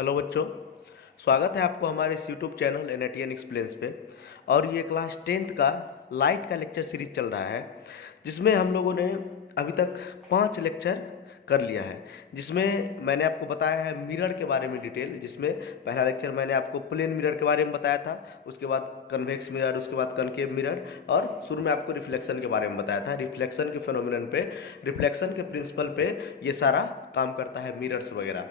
Hello बच्चों, स्वागत है आपको हमारे इस यूट्यूब चैनल NITN एक्सप्लेन्स पे। और ये क्लास 10th का लाइट का लेक्चर सीरीज चल रहा है, जिसमें हम लोगों ने अभी तक 5 लेक्चर कर लिया है। जिसमें मैंने आपको बताया है मिरर के बारे में डिटेल, जिसमें पहला लेक्चर मैंने आपको प्लेन मिरर के बारे में बताया था, उसके बाद कन्वेक्स मिरर, उसके बाद कनकेव मिरर, और शुरू में आपको रिफ्लेक्शन के बारे में बताया था। रिफ्लेक्शन के फिनोमिनन पे, रिफ्लेक्शन के प्रिंसिपल पे ये सारा काम करता है, मिरर्स वगैरह।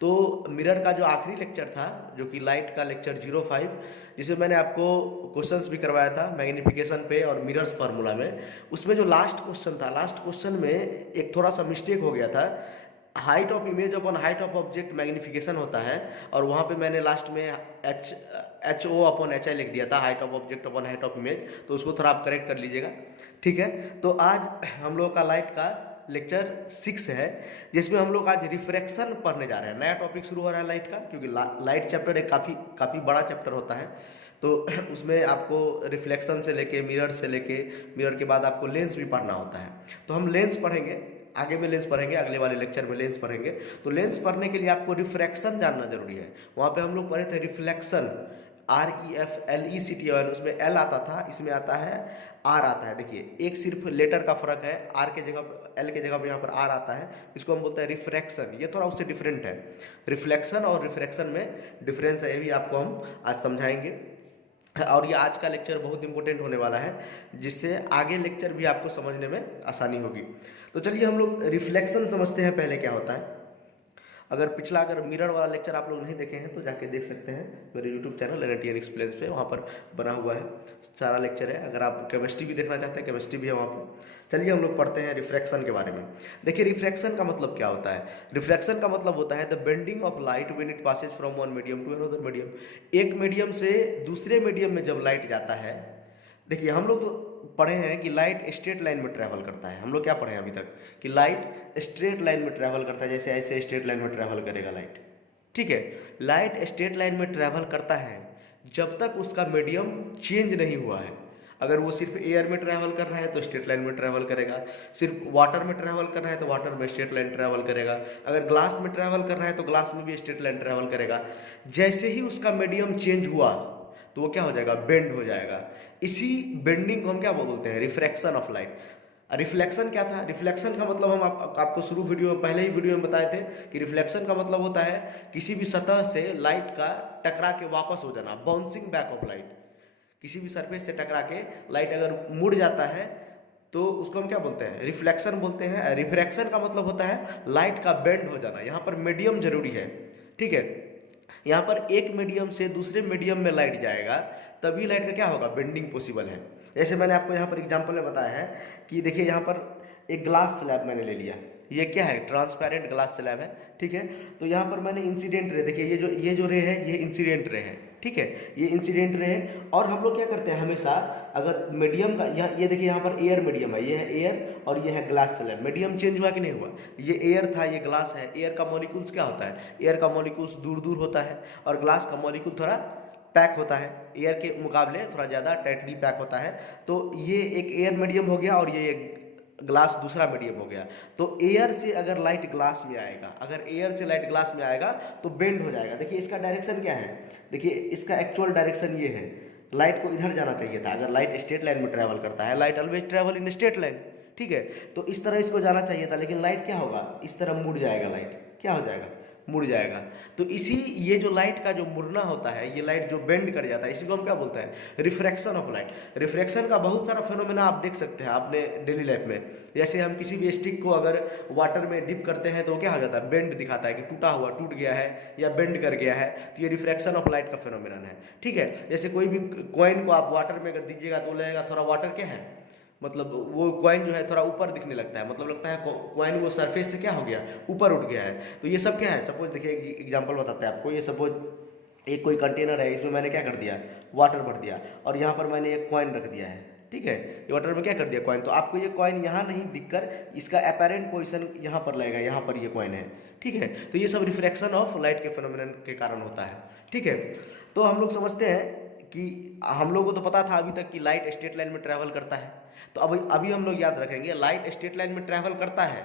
तो मिरर का जो आखिरी लेक्चर था, जो कि लाइट का लेक्चर 05, जिसमें मैंने आपको क्वेश्चंस भी करवाया था मैग्नीफिकेशन पे और मिरर्स फार्मूला में, उसमें जो लास्ट क्वेश्चन था, लास्ट क्वेश्चन में एक थोड़ा सा मिस्टेक हो गया था। Height of image upon height of object magnification होता है, और वहाँ पे मैंने लास्ट में HO अपॉन HI लिख दिया था, height of object upon height of image. तो उसको थोड़ा आप करेक्ट कर लीजिएगा, ठीक है। तो आज हम लोग का लाइट का लेक्चर 6 है, जिसमें हम लोग आज रिफ्रैक्शन पढ़ने जा रहे हैं। नया टॉपिक शुरू हो रहा है लाइट का, क्योंकि लाइट चैप्टर एक काफ़ी बड़ा चैप्टर होता है। तो उसमें आपको रिफ्लेक्शन से लेके मिरर से लेके मिरर के बाद आपको लेंस भी पढ़ना होता है। तो हम लेंस पढ़ेंगे, आगे में लेंस पढ़ेंगे, अगले वाले लेक्चर में लेंस पढ़ेंगे। तो लेंस पढ़ने के लिए आपको रिफ्रैक्शन जानना जरूरी है। वहाँ पे हम लोग पढ़े थे रिफ्लेक्शन, REFLECTION, उसमें L आता था, इसमें आता है R आता है। देखिए, एक सिर्फ लेटर का फर्क है, R के जगह L के जगह पे यहाँ पर R आता है, इसको हम बोलते हैं रिफ्रैक्शन। ये थोड़ा उससे डिफरेंट है। रिफ्लेक्शन और रिफ्रैक्शन में डिफरेंस है, ये भी आपको हम आज समझाएंगे। और ये आज का लेक्चर बहुत इंपॉर्टेंट होने वाला है, जिससे आगे लेक्चर भी आपको समझने में आसानी होगी। तो चलिए हम लोग रिफ्लेक्शन समझते हैं पहले क्या होता है। अगर मिरर वाला लेक्चर आप लोग नहीं देखे हैं तो जाके देख सकते हैं मेरे यूट्यूब चैनल NITN एक्सप्लेन्स पे, वहाँ पर बना हुआ है, सारा लेक्चर है। अगर आप केमिस्ट्री भी देखना चाहते हैं, केमिस्ट्री भी है वहाँ पर। चलिए हम लोग पढ़ते हैं रिफ्रैक्शन के बारे में। देखिए, रिफ्रैक्शन का मतलब क्या होता है। रिफ्रैक्शन का मतलब होता है the bending of light when it passes from one medium to another medium. एक मीडियम से दूसरे मीडियम में जब लाइट जाता है, देखिए हम लोग तो पढ़े हैं कि लाइट स्ट्रेट लाइन में ट्रैवल करता है। हम लोग क्या पढ़े हैं अभी तक कि लाइट स्ट्रेट लाइन में ट्रैवल करता है, जैसे ऐसे स्ट्रेट लाइन में ट्रैवल करेगा लाइट, ठीक है। लाइट स्ट्रेट लाइन में ट्रैवल करता है जब तक उसका मीडियम चेंज नहीं हुआ है। अगर वो सिर्फ एयर में ट्रैवल कर रहा है तो स्ट्रेट लाइन में ट्रैवल करेगा, सिर्फ वाटर में ट्रैवल कर रहा है तो वाटर में स्ट्रेट लाइन ट्रैवल करेगा, अगर ग्लास में ट्रैवल कर रहा है तो ग्लास में भी स्ट्रेट लाइन ट्रैवल करेगा। जैसे ही उसका मीडियम चेंज हुआ तो वो क्या हो जाएगा, बेंड हो जाएगा। इसी बेंडिंग को हम क्या बोलते हैं, रिफ्रैक्शन ऑफ लाइट। रिफ्लेक्शन क्या था, रिफ्लेक्शन का मतलब हम आपको शुरू वीडियो में, पहले ही वीडियो में बताए थे कि रिफ्लेक्शन का मतलब होता है किसी भी सतह से लाइट का टकरा के वापस हो जाना, बाउंसिंग बैक ऑफ लाइट। किसी भी सरफेस से टकरा के लाइट अगर मुड़ जाता है तो उसको हम क्या बोलते हैं, रिफ्लेक्शन बोलते हैं। रिफ्रैक्शन का मतलब होता है लाइट का बेंड हो जाना। यहाँ पर मीडियम जरूरी है, ठीक है। यहाँ पर एक मीडियम से दूसरे मीडियम में लाइट जाएगा, तभी लाइट का क्या होगा, बेंडिंग पॉसिबल है। जैसे मैंने आपको यहाँ पर एग्जांपल में बताया है कि देखिए यहाँ पर एक ग्लास स्लैब मैंने ले लिया, ये क्या है, ट्रांसपेरेंट ग्लास स्लैब है, ठीक है। तो यहाँ पर मैंने इंसिडेंट रे, देखिए ये जो रे है ये इंसिडेंट रे है, ठीक है, ये इंसिडेंट रे है। और हम लोग क्या करते हैं हमेशा, अगर मीडियम का ये देखिए यहाँ पर एयर मीडियम है, ये है एयर और ये है ग्लास स्लैब। मीडियम चेंज हुआ कि नहीं हुआ, ये एयर था, ये ग्लास है। एयर का मॉलिक्यूल्स क्या होता है, एयर का मॉलिक्यूल्स दूर दूर होता है, और ग्लास का मॉलिक्यूल थोड़ा पैक होता है, एयर के मुकाबले थोड़ा ज़्यादा टाइटली पैक होता है। तो ये एक एयर मीडियम हो गया और ये एक ग्लास दूसरा मीडियम हो गया। तो एयर से अगर लाइट ग्लास में आएगा, अगर एयर से लाइट ग्लास में आएगा तो बेंड हो जाएगा। देखिए इसका डायरेक्शन क्या है, देखिए इसका एक्चुअल डायरेक्शन ये है, लाइट को इधर जाना चाहिए था। अगर लाइट स्ट्रेट लाइन में ट्रैवल करता है, light always travel in straight line, ठीक है। तो इस तरह इसको जाना चाहिए था, लेकिन लाइट क्या होगा, इस तरह मुड़ जाएगा, लाइट क्या हो जाएगा, मुड़ जाएगा। तो इसी ये जो लाइट का जो मुड़ना होता है, ये लाइट जो बेंड कर जाता है, इसी को हम क्या बोलते हैं, रिफ्रैक्शन ऑफ लाइट। रिफ्रैक्शन का बहुत सारा फिनोमेना आप देख सकते हैं अपने डेली लाइफ में। जैसे हम किसी भी स्टिक को अगर वाटर में डिप करते हैं तो क्या हो जाता है, बेंड दिखाता है कि टूट गया है या बेंड कर गया है। तो ये रिफ्रैक्शन ऑफ लाइट का फिनोमेनन है, ठीक है। जैसे कोई भी कॉइन को आप वाटर में अगर दीजिएगा तो लगेगा थोड़ा वाटर क्या है, मतलब वो कॉइन जो है थोड़ा ऊपर दिखने लगता है, मतलब लगता है कॉइन वो सरफेस से क्या हो गया, ऊपर उठ गया है। तो ये सब क्या है, सपोज देखिए एग्जांपल बताते हैं आपको। ये सपोज एक कोई कंटेनर है, इसमें मैंने क्या कर दिया, वाटर भर दिया, और यहाँ पर मैंने एक कॉइन रख दिया है, ठीक है। ये वाटर में क्या कर दिया, कॉइन। तो आपको ये कॉइन यहाँ नहीं दिखकर इसका अपेरेंट पोजीशन यहाँ पर लगेगा, यहाँ पर ये कॉइन है, ठीक है। तो ये सब रिफ्रैक्शन ऑफ लाइट के फिनोमेनन के कारण होता है, ठीक है। तो हम लोग समझते हैं कि हम लोगों को तो पता था अभी तक कि लाइट स्ट्रेट लाइन में ट्रैवल करता है। तो अभी हम लोग याद रखेंगे, लाइट स्ट्रेट लाइन में ट्रैवल करता है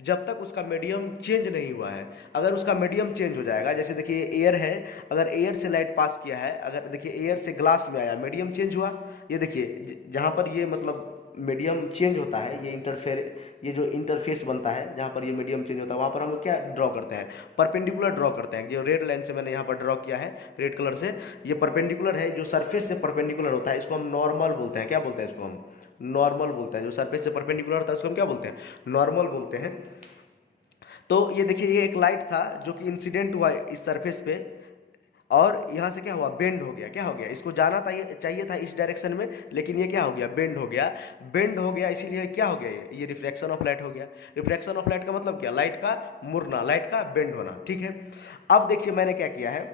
जब तक उसका मीडियम चेंज नहीं हुआ है। अगर उसका मीडियम चेंज हो जाएगा, जैसे देखिए एयर है, अगर एयर से लाइट पास किया है, अगर देखिए एयर से ग्लास में आया, मीडियम चेंज हुआ, ये देखिए जहाँ पर ये मतलब मीडियम चेंज होता है, ये जो इंटरफेस बनता है जहाँ पर ये मीडियम चेंज होता है, वहाँ पर हम क्या ड्रॉ करते हैं, परपेंडिकुलर ड्रॉ करते हैं। जो रेड लाइन से मैंने यहाँ पर ड्रॉ किया है रेड कलर से, ये परपेंडिकुलर है, जो सरफेस से परपेंडिकुलर होता है इसको हम नॉर्मल बोलते हैं। क्या बोलते हैं इसको हम? नॉर्मल बोलते हैं। जो सरफेस से परपेंडिकुलर होता है उसको हम क्या बोलते हैं? नॉर्मल बोलते हैं। तो ये देखिए ये एक लाइट था जो कि इंसिडेंट हुआ इस सरफेस पे, और यहाँ से क्या हुआ, बेंड हो गया। क्या हो गया, इसको जाना चाहिए था इस डायरेक्शन में, लेकिन ये क्या हो गया, बेंड हो गया। बेंड हो गया इसीलिए क्या हो गया, ये रिफ्लेक्शन ऑफ लाइट हो गया। रिफ्लेक्शन ऑफ लाइट का मतलब क्या, लाइट का मुड़ना, लाइट का बेंड होना। ठीक है, अब देखिए मैंने क्या किया है,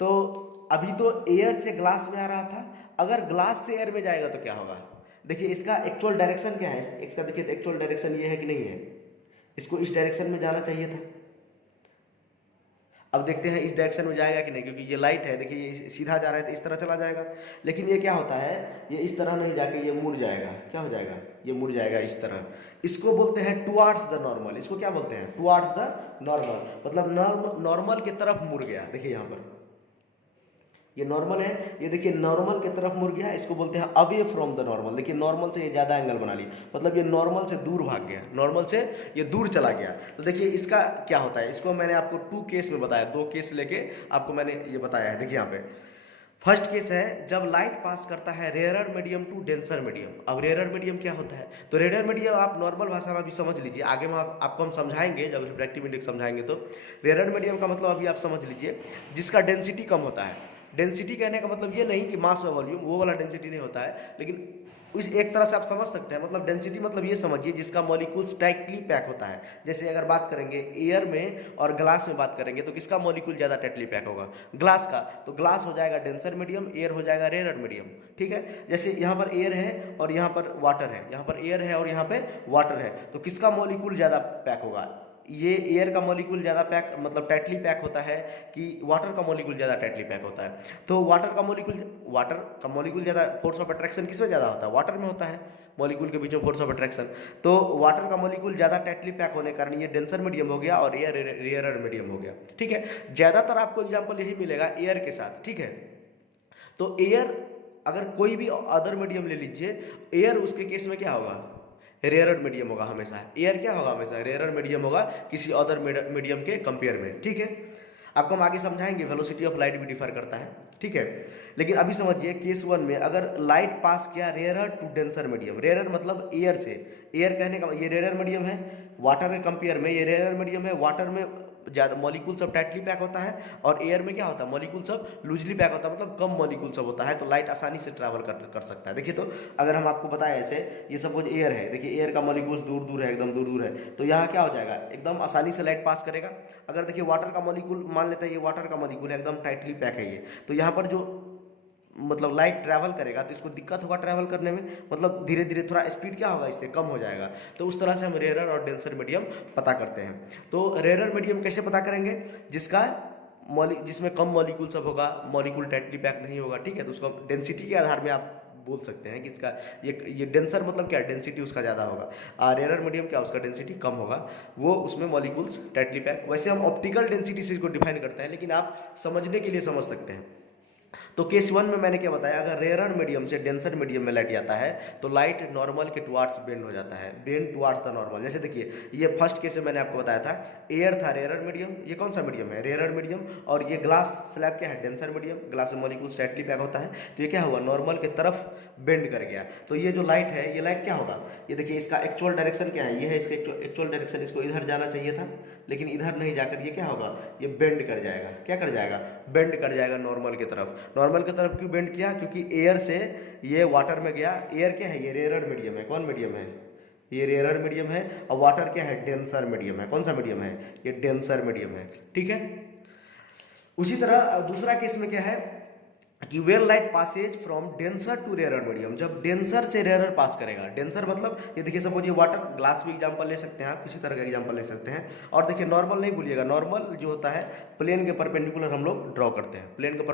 तो अभी तो एयर से ग्लास में आ रहा था, अगर ग्लास से एयर में जाएगा तो क्या होगा, देखिए इसका एक्चुअल डायरेक्शन क्या है, इसका देखिए एक्चुअल डायरेक्शन ये है कि नहीं है, इसको इस डायरेक्शन में जाना चाहिए था। अब देखते हैं इस डायरेक्शन में जाएगा कि नहीं, क्योंकि ये लाइट है, देखिए ये सीधा जा रहा है तो इस तरह चला जाएगा, लेकिन ये क्या होता है, ये इस तरह नहीं जाके ये मुड़ जाएगा। क्या हो जाएगा, ये मुड़ जाएगा इस तरह। इसको बोलते हैं टुवार्ड्स द नॉर्मल। इसको क्या बोलते हैं, टुवार्ड्स द नॉर्मल, मतलब नॉर्मल की तरफ मुड़ गया। देखिए यहाँ पर ये नॉर्मल है, ये देखिए नॉर्मल की तरफ मुड़ गया, इसको बोलते हैं अवे फ्रॉम द नॉर्मल। देखिए नॉर्मल से ये ज़्यादा एंगल बना ली, मतलब ये नॉर्मल से दूर भाग गया, नॉर्मल से ये दूर चला गया। तो देखिए इसका क्या होता है, इसको मैंने आपको 2 केस में बताया, 2 केस लेके आपको मैंने ये बताया है। देखिए यहाँ पे फर्स्ट केस है जब लाइट पास करता है rarer medium to denser medium. अब रेयरर मीडियम क्या होता है, तो रेयरर मीडियम आप नॉर्मल भाषा में भी समझ लीजिए, आगे में आपको हम समझाएंगे, जब रिफ्रैक्टिव इंडेक्स समझाएंगे तो। रेयरर मीडियम का मतलब अभी आप समझ लीजिए, जिसका डेंसिटी कम होता है। डेंसिटी कहने का मतलब ये नहीं कि मास में वॉल्यूम, वो वाला डेंसिटी नहीं होता है, लेकिन उस एक तरह से आप समझ सकते हैं, मतलब डेंसिटी मतलब ये समझिए जिसका मॉलिक्यूल्स टाइटली पैक होता है। जैसे अगर बात करेंगे एयर में और ग्लास में बात करेंगे तो किसका मॉलिक्यूल ज़्यादा टाइटली पैक होगा, ग्लास का। तो ग्लास हो जाएगा डेंसर मीडियम, एयर हो जाएगा रेयरर मीडियम। ठीक है, जैसे यहाँ पर एयर है और यहाँ पर वाटर है, यहाँ पर एयर है और यहाँ पे वाटर है, तो किसका मॉलिक्यूल ज़्यादा पैक होगा, ये एयर का मॉलिक्यूल ज़्यादा पैक मतलब टाइटली पैक होता है कि वाटर का मॉलिक्यूल ज़्यादा टाइटली पैक होता है। तो वाटर का मॉलिक्यूल ज़्यादा, फोर्स ऑफ अट्रैक्शन किसमें ज़्यादा होता है, वाटर में होता है, मॉलिक्यूल के बीच में फोर्स ऑफ अट्रैक्शन। तो वाटर का मॉलिक्यूल ज़्यादा टाइटली पैक होने के कारण ये डेंसर मीडियम हो गया और एयर रेयरर मीडियम हो गया। ठीक है, ज़्यादातर आपको एग्जाम्पल यही मिलेगा एयर के साथ। ठीक है, तो एयर अगर कोई भी अदर मीडियम ले लीजिए, एयर उसके केस में क्या होगा, रेयरर मीडियम होगा हमेशा। एयर क्या होगा, हमेशा रेयरर मीडियम होगा किसी अदर मीडियम के कंपेयर में। ठीक है, आपको हम आगे समझाएंगे, वेलोसिटी ऑफ लाइट भी डिफर करता है। ठीक है, लेकिन अभी समझिए केस 1 में अगर लाइट पास किया rarer to denser medium, rarer मतलब एयर से, एयर कहने का ये रेयरर मीडियम है, वाटर के कंपेयर में ये रेयरर मीडियम है। वाटर में ज़्यादा मॉलिक्यूल सब टाइटली पैक होता है और एयर में क्या होता है, मॉलिक्यूल सब लूजली पैक होता है, मतलब कम मॉलिक्यूल सब होता है, तो लाइट आसानी से ट्रैवल कर सकता है। देखिए तो अगर हम आपको बताएं ऐसे, ये सपोज एयर है, देखिए एयर का मॉलिक्यूल दूर दूर है, एकदम दूर दूर है, तो यहाँ क्या हो जाएगा, एकदम आसानी से लाइट पास करेगा। अगर देखिए वाटर का मॉलिक्यूल, मान लेते हैं ये वाटर का मॉलिक्यूल है, एकदम टाइटली पैक है ये, तो यहाँ पर जो मतलब लाइट ट्रैवल करेगा तो इसको दिक्कत होगा ट्रैवल करने में, मतलब धीरे धीरे थोड़ा स्पीड क्या होगा, इससे कम हो जाएगा। तो उस तरह से हम रेयरर और डेंसर मीडियम पता करते हैं। तो रेयरर मीडियम कैसे पता करेंगे, जिसमें कम मॉलिक्यूल सब होगा, मॉलिक्यूल टाइटली पैक नहीं होगा। ठीक है, तो उसको डेंसिटी के आधार में आप बोल सकते हैं कि इसका ये डेंसर मतलब क्या, डेंसिटी उसका ज़्यादा होगा, और रेयरर मीडियम क्या, उसका डेंसिटी कम होगा, वो उसमें मॉलिक्यूल्स टाइटली पैक। वैसे हम ऑप्टिकल डेंसिटी से इसको डिफाइन करते हैं, लेकिन आप समझने के लिए समझ सकते हैं। तो केस 1 में मैंने क्या बताया, अगर रेयरर मीडियम से डेंसर मीडियम में लाइट जाता है तो लाइट नॉर्मल के टुवार्ड्स बेंड हो जाता है, बेंड टुवार्ड्स द नॉर्मल। जैसे देखिए ये फर्स्ट केस में मैंने आपको बताया था, एयर था रेयरर मीडियम, ये कौन सा मीडियम है, रेयरर मीडियम, और ये ग्लास स्लैब क्या है, डेंसर मीडियम। ग्लास में मॉलिक्यूल टाइटली पैक होता है, तो ये क्या हुआ, नॉर्मल के तरफ बेंड कर गया। तो ये जो लाइट है, ये लाइट क्या होगा, ये देखिए इसका एक्चुअल डायरेक्शन क्या है, ये है इसका एक्चुअल डायरेक्शन, इसको इधर जाना चाहिए था, लेकिन इधर नहीं जाकर ये क्या होगा, ये बेंड कर जाएगा। क्या कर जाएगा, बेंड कर जाएगा नॉर्मल की तरफ। नॉर्मल की तरफ क्यों बेंड किया, क्योंकि एयर से ये वाटर में गया। एयर क्या है, ये रेयरर मीडियम है, कौन मीडियम है, ये रेयरर मीडियम है, और वाटर क्या है, डेंसर मीडियम है। कौन सा मीडियम है, ये डेंसर मीडियम है। ठीक है, उसी तरह दूसरा केस में क्या है, कि when light passes from denser to rare medium, जब डेंसर से रेयर पास करेगा, डेंसर मतलब ये देखिए सपोज ये वाटर ग्लास भी एग्जांपल ले सकते हैं आप, किसी तरह का एग्जांपल ले सकते हैं। और देखिए नॉर्मल नहीं भूलिएगा, नॉर्मल जो होता है प्लेन के परपेंडिकुलर हम लोग ड्रॉ करते हैं, प्लेन के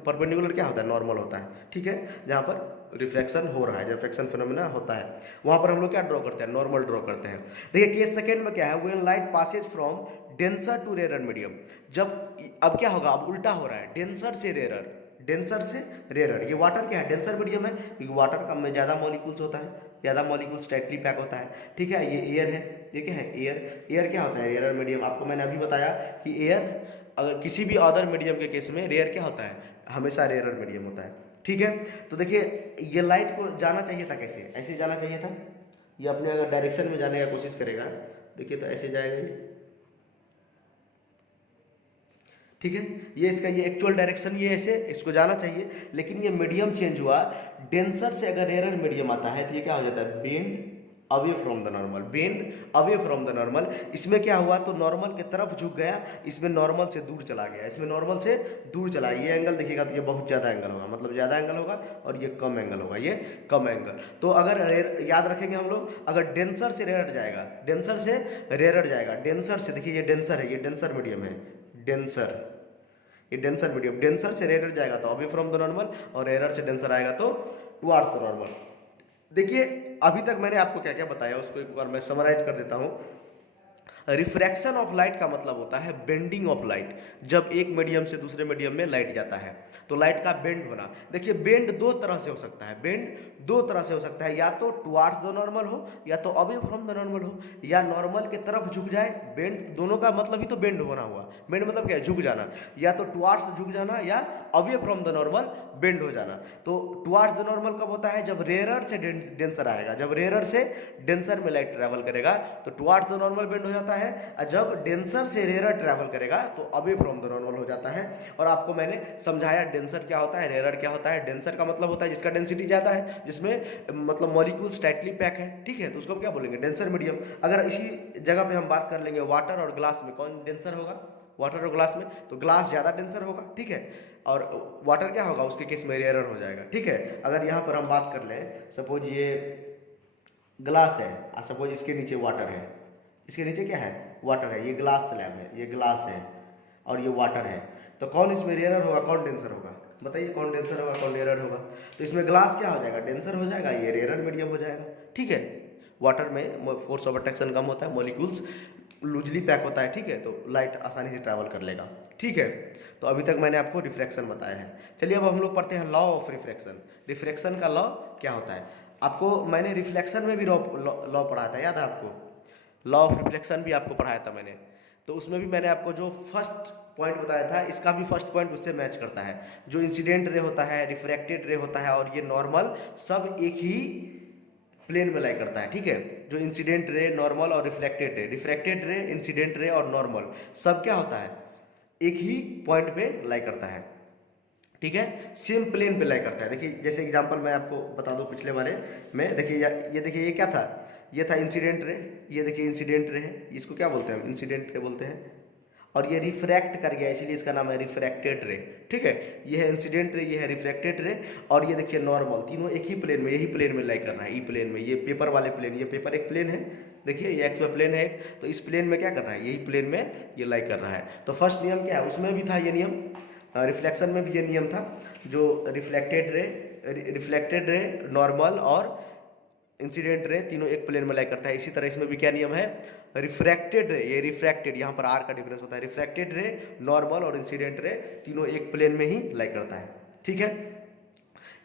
परपेंडिकुलर क्या होता है, नॉर्मल होता है, ठीक है, जहाँ पर रिफ्लेक्शन हो रहा है, रिफ्लेक्शन फिनोमेना होता है, वहाँ पर हम लोग क्या ड्रॉ करते हैं, नॉर्मल ड्रॉ करते हैं। देखिए केस सेकेंड में क्या है, when light passes from denser to rare medium, जब अब क्या होगा, अब उल्टा हो रहा है, डेंसर से रेयर, डेंसर से रेयर, ये वाटर क्या है, डेंसर मीडियम है, क्योंकि वाटर का में ज़्यादा मॉलिक्यूल्स होता है, ज़्यादा मॉलिक्यूल्स टाइटली पैक होता है, ठीक है। ये एयर है, ये क्या है, एयर, एयर क्या होता है, रेयर मीडियम, आपको मैंने अभी बताया कि एयर अगर किसी भी अदर मीडियम के केस में रेयर क्या होता है, हमेशा रेयर मीडियम होता है, ठीक है। तो देखिए ये लाइट को जाना चाहिए था कैसे, ऐसे जाना चाहिए था, ये अपने अगर डायरेक्शन में जाने का कोशिश करेगा, देखिए तो ऐसे जाएगा ये, ठीक है, ये इसका ये एक्चुअल डायरेक्शन ये ऐसे इसको जाना चाहिए, लेकिन ये मीडियम चेंज हुआ, डेंसर से अगर रेयर मीडियम आता है तो ये क्या हो जाता है, bend away from the normal, bend away from the normal. इसमें क्या हुआ, तो नॉर्मल की तरफ झुक गया, इसमें नॉर्मल से दूर चला गया, इसमें नॉर्मल से दूर चला गया। ये एंगल देखिएगा तो ये बहुत ज़्यादा एंगल होगा, मतलब ज़्यादा एंगल होगा, और ये कम एंगल होगा, ये कम एंगल। तो अगर याद रखेंगे हम लोग, अगर डेंसर से रेयर जाएगा, डेंसर से रेयर जाएगा, डेंसर से, देखिए ये डेंसर है, ये डेंसर मीडियम है, डेंसर, ये डेंसर मीडियम, डेंसर से रेयर जाएगा तो अवे फ्रॉम द नॉर्मल, और रेयर से डेंसर आएगा तो टुवार्ड्स द नॉर्मल। देखिए अभी तक मैंने आपको क्या क्या बताया उसको एक बार मैं समराइज कर देता हूँ। रिफ्रैक्शन ऑफ लाइट का मतलब होता है बेंडिंग ऑफ लाइट, जब एक मीडियम से दूसरे मीडियम में लाइट जाता है तो लाइट का बेंड होना। देखिए बेंड दो तरह से हो सकता है, बेंड दो तरह से हो सकता है, या तो टुवार्ड्स द नॉर्मल हो, या तो अवे फ्रॉम द नॉर्मल हो, या नॉर्मल की तरफ झुक जाए। बेंड दोनों का मतलब ही तो बेंड होना हुआ, बेंड मतलब क्या है, झुक जाना, या तो टुवार्ड्स झुक जाना, या away from the normal bend हो जाना। तो टुवार्ड्स द नॉर्मल कब होता है, जब रेयरर से डेंसर आएगा, जब रेयरर से डेंसर में लाइट ट्रैवल करेगा तो टुवार्ड्स द नॉर्मल बेंड हो जाता है, और जब डेंसर से रेयरर ट्रैवल करेगा तो अवे फ्रॉम द नॉर्मल हो जाता है। और आपको मैंने समझाया डेंसर क्या होता है, रेयरर क्या होता है। डेंसर का मतलब होता है जिसका डेंसिटी ज़्यादा है, जिसमें मतलब मॉलिक्यूल्स टाइटली पैक है, ठीक है, तो उसको हम क्या बोलेंगे, डेंसर मीडियम। अगर इसी जगह पे हम बात कर लेंगे वाटर और ग्लास में, कौन डेंसर होगा, वाटर और ग्लास में, तो ग्लास ज़्यादा डेंसर होगा, ठीक है, और वाटर क्या होगा, उसके केस में रेयरर हो जाएगा, ठीक है। अगर यहाँ पर हम बात कर लें, सपोज ये ग्लास है और सपोज इसके नीचे वाटर है, इसके नीचे क्या है, वाटर है, ये ग्लास स्लैब है, ये ग्लास है और ये वाटर है, तो कौन इसमें रेयरर होगा, कौन डेंसर होगा, बताइए कौन डेंसर होगा, कौन रेयरर होगा। तो इसमें ग्लास क्या हो जाएगा, डेंसर हो जाएगा, ये रेयरर मीडियम हो जाएगा, ठीक है। वाटर में फोर्स ऑफ अट्रैक्शन कम होता है, मॉलिक्यूल्स लूजली पैक होता है, ठीक है, तो लाइट आसानी से ट्रैवल कर लेगा, ठीक है। तो अभी तक मैंने आपको रिफ्रैक्शन बताया है। चलिए अब हम लोग पढ़ते हैं लॉ ऑफ रिफ्रैक्शन। रिफ्रैक्शन का लॉ क्या होता है, आपको मैंने रिफ्लेक्शन में भी लॉ पढ़ाया था, याद है आपको, लॉ ऑफ रिफ्लेक्शन भी आपको पढ़ाया था मैंने, तो उसमें भी मैंने आपको जो फर्स्ट पॉइंट बताया था, इसका भी फर्स्ट पॉइंट उससे मैच करता है। जो इंसिडेंट रे होता है, रिफ्रैक्टेड रे होता है और ये नॉर्मल, सब एक ही प्लेन में लाई करता है, ठीक है। जो इंसिडेंट रे, नॉर्मल और रिफ्लेक्टेड रे, रिफ्रैक्टेड रे, इंसिडेंट रे और नॉर्मल सब क्या होता है, एक ही पॉइंट पे लाई करता है, ठीक है, सेम प्लेन पे लाई करता है। देखिए जैसे एग्जांपल मैं आपको बता दूं पिछले वाले में, देखिए ये देखिए ये क्या था, ये था इंसिडेंट रे, ये देखिए इंसिडेंट रे है, इसको क्या बोलते हैं, इंसिडेंट रे बोलते हैं, और ये रिफ्रैक्ट कर गया इसीलिए इसका नाम है रिफ्रैक्टेड रे, ठीक है। ये है इंसिडेंट रे, ये है रिफ्रैक्टेड रे, और ये देखिए नॉर्मल, तीनों एक ही प्लेन में, यही प्लेन में लाई कर रहा है, ई प्लेन में, ये पेपर वाले प्लेन, ये पेपर एक प्लेन है, देखिए ये एक्स वाई प्लेन है, तो इस प्लेन में क्या कर रहा है, यही प्लेन में ये लाई कर रहा है। तो फर्स्ट नियम क्या है, उसमें भी था ये नियम, रिफ्लेक्शन में भी ये नियम था, जो रिफ्लेक्टेड रे, नॉर्मल और इंसिडेंट रे तीनों एक प्लेन में लाई करता है। इसी तरह इसमें भी क्या नियम है, रिफ्रैक्टेड रे, ये रिफ्रैक्टेड, यहाँ पर आर का डिफरेंस होता है, रिफ्रैक्टेड रे, नॉर्मल और इंसिडेंट रे तीनों एक प्लेन में ही लाई करता है, ठीक है।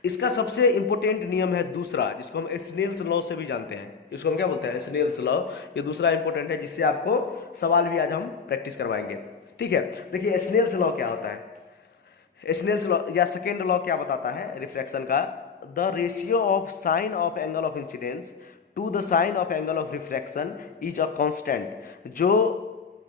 इसका सबसे इंपॉर्टेंट नियम है दूसरा, जिसको हम स्नेल्स लॉ से भी जानते हैं, इसको हम क्या बोलते हैं, स्नेल्स लॉ। ये दूसरा इंपॉर्टेंट है जिससे आपको सवाल भी आज हम प्रैक्टिस करवाएंगे, ठीक है। देखिए स्नेल्स लॉ क्या होता है, स्नेल्स लॉ या सेकेंड लॉ क्या बताता है रिफ्रैक्शन का, the ratio of sine of angle of incidence to the sine of angle of refraction is a constant. जो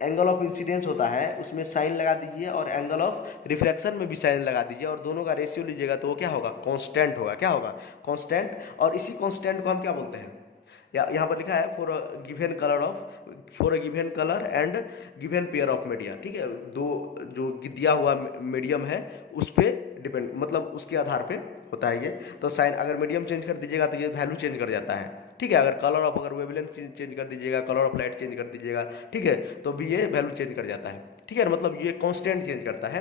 एंगल ऑफ इंसिडेंस होता है उसमें साइन लगा दीजिए और एंगल ऑफ रिफ्रैक्शन में भी साइन लगा दीजिए, और दोनों का रेशियो लीजिएगा तो वो क्या होगा, कांस्टेंट होगा, क्या होगा, कांस्टेंट। और इसी कांस्टेंट को हम क्या बोलते हैं, या यहाँ पर लिखा है for a given colour and given pair of media, ठीक है, दो जो दिया हुआ मीडियम है उस पर डिपेंड, मतलब उसके आधार पे होता है ये। तो साइन अगर मीडियम चेंज कर दीजिएगा तो ये वैल्यू चेंज कर जाता है, ठीक है। अगर वेवलेंथ चेंज कर दीजिएगा, कलर ऑफ लाइट चेंज कर दीजिएगा, ठीक है, तो भी ये वैल्यू चेंज कर जाता है, ठीक है, मतलब ये कांस्टेंट चेंज करता है,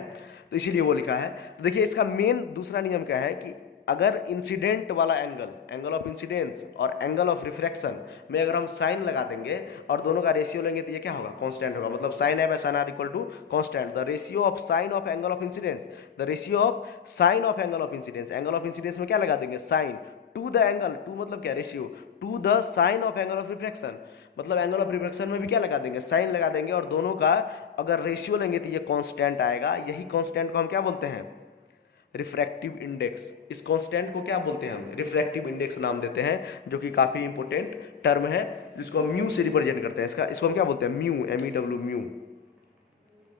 तो इसीलिए वो लिखा है। तो देखिए इसका मेन दूसरा नियम क्या है कि अगर इंसिडेंट वाला एंगल ऑफ इंसिडेंस और एंगल ऑफ रिफ्रैक्शन में अगर हम साइन लगा देंगे और दोनों का रेशियो लेंगे तो ये क्या होगा, कांस्टेंट होगा। मतलब sine A by sine are equal to constant the ratio of sine of angle of incidence, the ratio of sine of angle of incidence, angle of incidence में क्या लगा देंगे, sine, to the angle, to मतलब क्या, ratio, to the sine of angle of refraction, मतलब angle of refraction में भी क्या लगा देंगे, साइन लगा देंगे, और दोनों का अगर रेशियो लेंगे तो ये कांस्टेंट आएगा। यही कांस्टेंट को हम क्या बोलते हैं, रिफ्रैक्टिव इंडेक्स। इस कांस्टेंट को क्या बोलते हैं हम, रिफ्रैक्टिव इंडेक्स नाम देते हैं, जो कि काफ़ी इंपॉर्टेंट टर्म है जिसको हम म्यू से रिप्रेजेंट करते हैं। इसको हम क्या बोलते हैं, म्यू, MEW म्यू,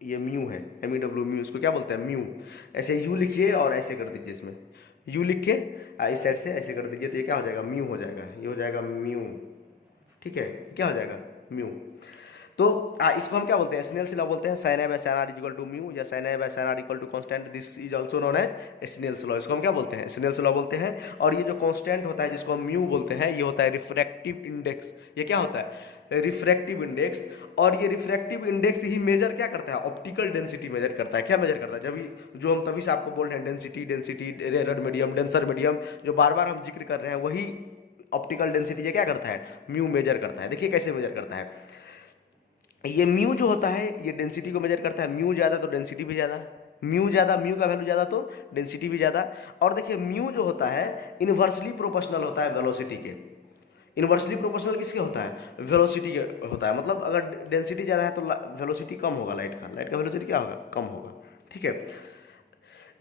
ये म्यू है, MEW म्यू, इसको क्या बोलते हैं, म्यू। ऐसे यू लिखिए और ऐसे कर दीजिए, इसमें यू लिख के इस साइड से ऐसे कर दीजिए तो ये क्या हो जाएगा, म्यू हो जाएगा, ये हो जाएगा म्यू, ठीक है, क्या हो जाएगा, म्यू। तो इसको हम क्या बोलते हैं, स्नेल्स लॉ बोलते हैं, sine A by sine are equal to mu, या sine A by sine are equal to constant, this is also known as Snell's law. इसको हम क्या बोलते हैं, स्नेल्स लॉ बोलते हैं। और ये जो कांस्टेंट होता है जिसको हम म्यू बोलते हैं, ये होता है रिफ्रैक्टिव इंडेक्स। ये क्या होता है, रिफ्रैक्टिव इंडेक्स। और ये रिफ्रैक्टिव इंडेक्स ही मेजर क्या करता है, ऑप्टिकल डेंसिटी मेजर करता है। क्या मेजर करता है, जब जो हम तभी से आपको बोल रहे हैं density, rare medium, denser medium, जो बार बार हम जिक्र कर रहे हैं, वही ऑप्टिकल डेंसिटी ये क्या करता है, म्यू मेजर करता है। देखिए कैसे मेजर करता है, ये म्यू जो होता है ये डेंसिटी को मेजर करता है, म्यू ज़्यादा तो डेंसिटी भी ज़्यादा, म्यू ज़्यादा, म्यू का वैल्यू ज़्यादा तो डेंसिटी भी ज़्यादा। और देखिए म्यू जो होता है इन्वर्सली प्रोपोर्शनल होता है वेलोसिटी के। इन्वर्सली प्रोपोर्शनल किसके होता है, वेलोसिटी के होता है। मतलब अगर डेंसिटी ज़्यादा है तो वेलोसिटी कम होगा, लाइट का वेलोसिटी क्या होगा, कम होगा, ठीक है।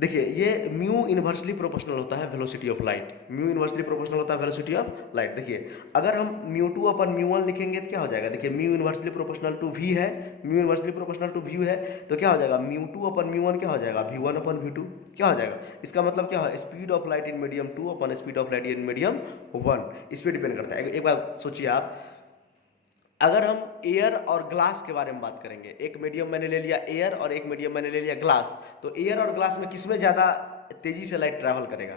देखिए ये म्यू इन्वर्सली प्रोपोर्शनल होता है velocity of light, mu inversely proportional होता है वेलोसिटी ऑफ लाइट। देखिए अगर हम μ2 अपन μ1 लिखेंगे तो क्या हो जाएगा, देखिए mu inversely proportional to v है, mu inversely proportional to v है, तो क्या हो जाएगा, μ2 अपन μ1 क्या हो जाएगा, v1 अपन v2 क्या हो जाएगा। इसका मतलब क्या है, speed of light in medium 2 upon speed of light in medium 1, इस पर डिपेंड करता है। एक बार सोचिए आप, अगर हम एयर और ग्लास के बारे में बात करेंगे, एक मीडियम मैंने ले लिया एयर और एक मीडियम मैंने ले लिया ग्लास, तो एयर और ग्लास में किसमें ज़्यादा तेज़ी से लाइट ट्रैवल करेगा,